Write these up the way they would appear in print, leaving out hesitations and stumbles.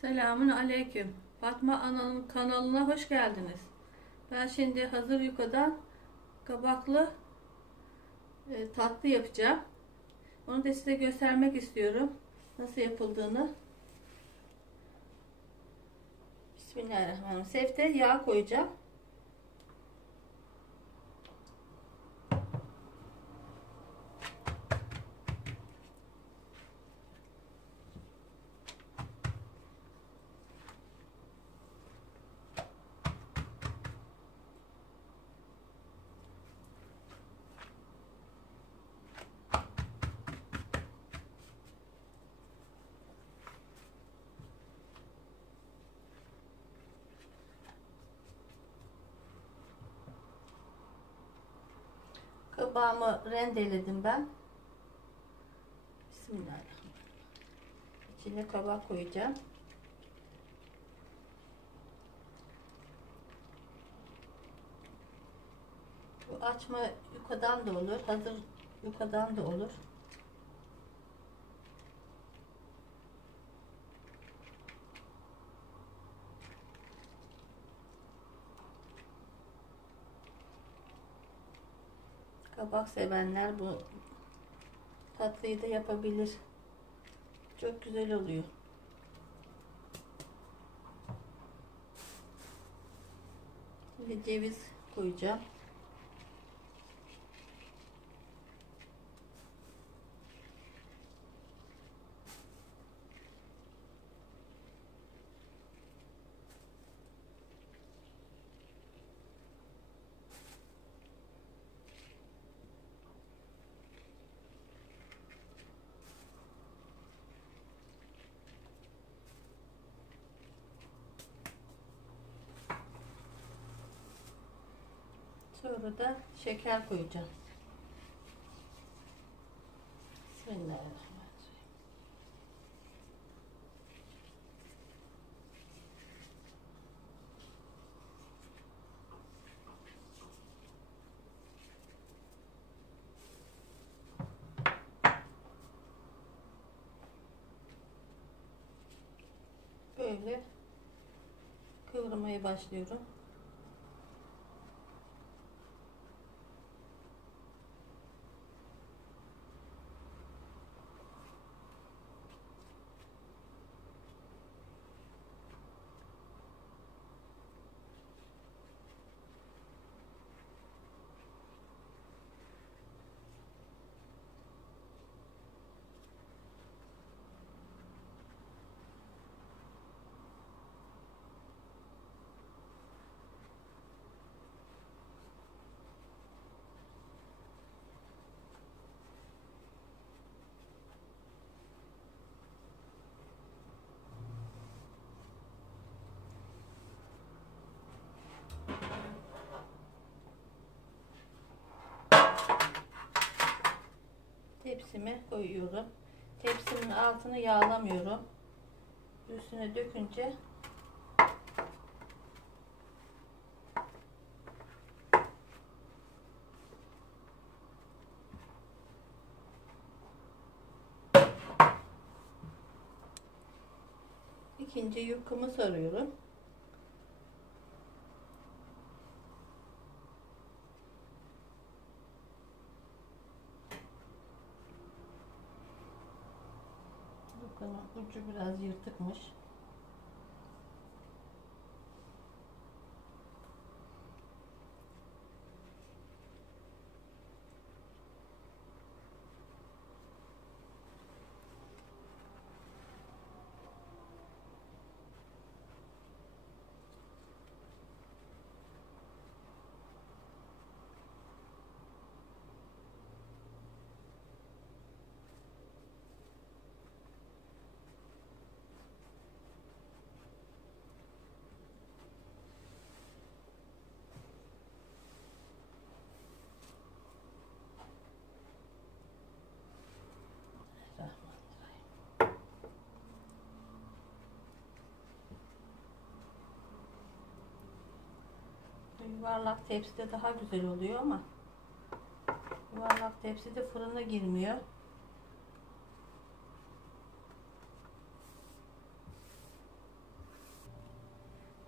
Selamun aleyküm. Fatma Ana'nın kanalına hoş geldiniz. Ben şimdi hazır yukadan kabaklı tatlı yapacağım. Onu da size göstermek istiyorum. Nasıl yapıldığını. Bismillahirrahmanirrahim. Sefte yağ koyacağım. Kabağımı rendeledim ben. Bismillahirrahmanirrahim. İçine kabak koyacağım. Bu açma yukadan da olur. Hazır yukadan da olur. Kabak sevenler bu tatlıyı da yapabilir. Çok güzel oluyor. Şimdi ceviz koyacağım. Sonra da şeker koyacağım. Bismillahirrahmanirrahim. Böyle kıvırmaya başlıyorum. Tepsime koyuyorum. Tepsimin altını yağlamıyorum. Üstüne dökünce ikinci yufkamı sarıyorum. Yufkanın ucu biraz yırtıkmış. Yuvarlak tepside daha güzel oluyor ama yuvarlak tepside fırına girmiyor.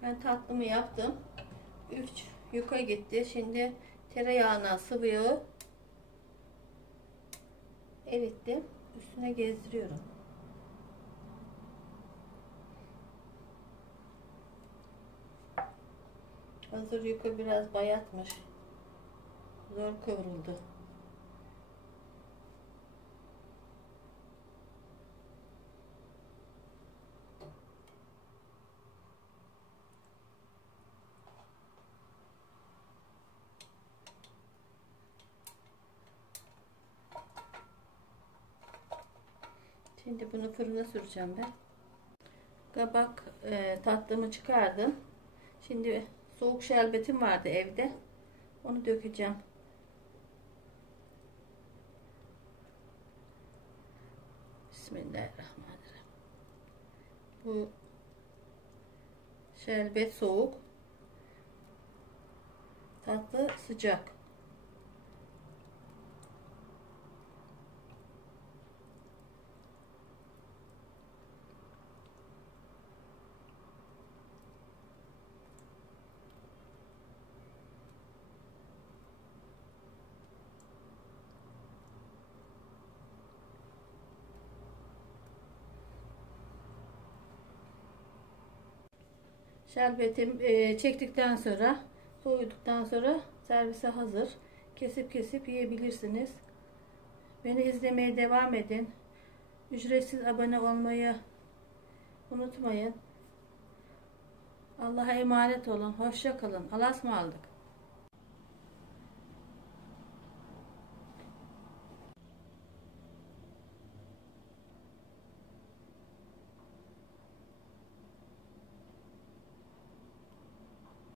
Ben tatlımı yaptım. 3 yuka gitti. Şimdi tereyağına sıvı yağı erittim. Üstüne gezdiriyorum. Hazır yuka biraz bayatmış. Zor kavruldu. Şimdi bunu fırına süreceğim ben. Kabak tatlımı çıkardım. Şimdi soğuk şerbetim vardı evde. Onu dökeceğim. Bismillahirrahmanirrahim. Bu şerbet soğuk. Tatlı sıcak. Şerbetim çektikten sonra, soğuduktan sonra servise hazır. Kesip kesip yiyebilirsiniz. Beni izlemeye devam edin. Ücretsiz abone olmayı unutmayın. Allah'a emanet olun. Hoşça kalın. Allah'a ısmarladık.